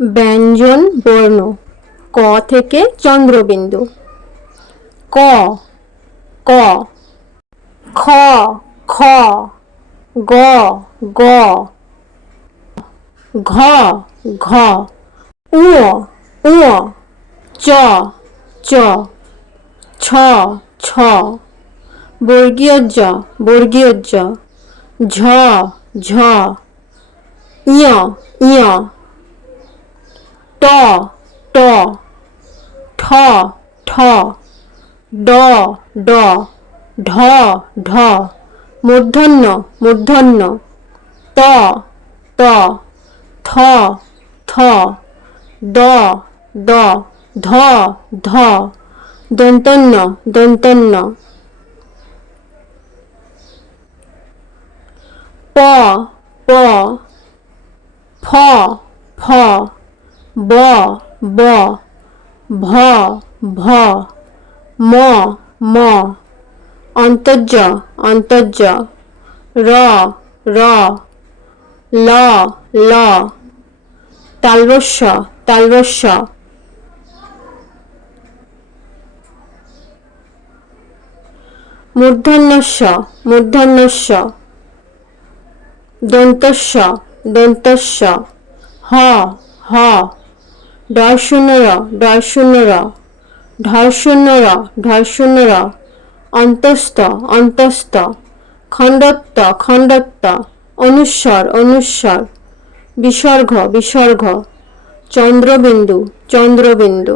ব্যঞ্জন বর্ণ ক থেকে চন্দ্রবিন্দু। ক ক খ খ গ গ ঘ ঘ উ উ চ চ ছ ছ বর্গীয় জ বর্গীয় জ ঝ ঝ ইয় ইয় ট ট ঠ ঠ ড ড ঢ ঢ মূর্ধন্য মূর্ধন্য ত ত থ থ দ দ ধ ধ দন্তন্য দন্তন্য প প ফ ফ ব ব ভ ভ ম ম অন্তর্জ অন্তর্জ র র ল ল তালবস্য তালবস্য মূর্ধন্যস্য মূর্ধন্যস্য দন্তস্য দন্তস্য হ হ ডয় শূন্য র ডয় শূন্য র ঢয় শূন্য র ঢয় শূন্য র অন্তস্থ অন্তস্থ খণ্ডত্ব খণ্ডত্ব অনুস্বর অনুস্বর বিসর্গ বিসর্গ চন্দ্রবিন্দু চন্দ্রবিন্দু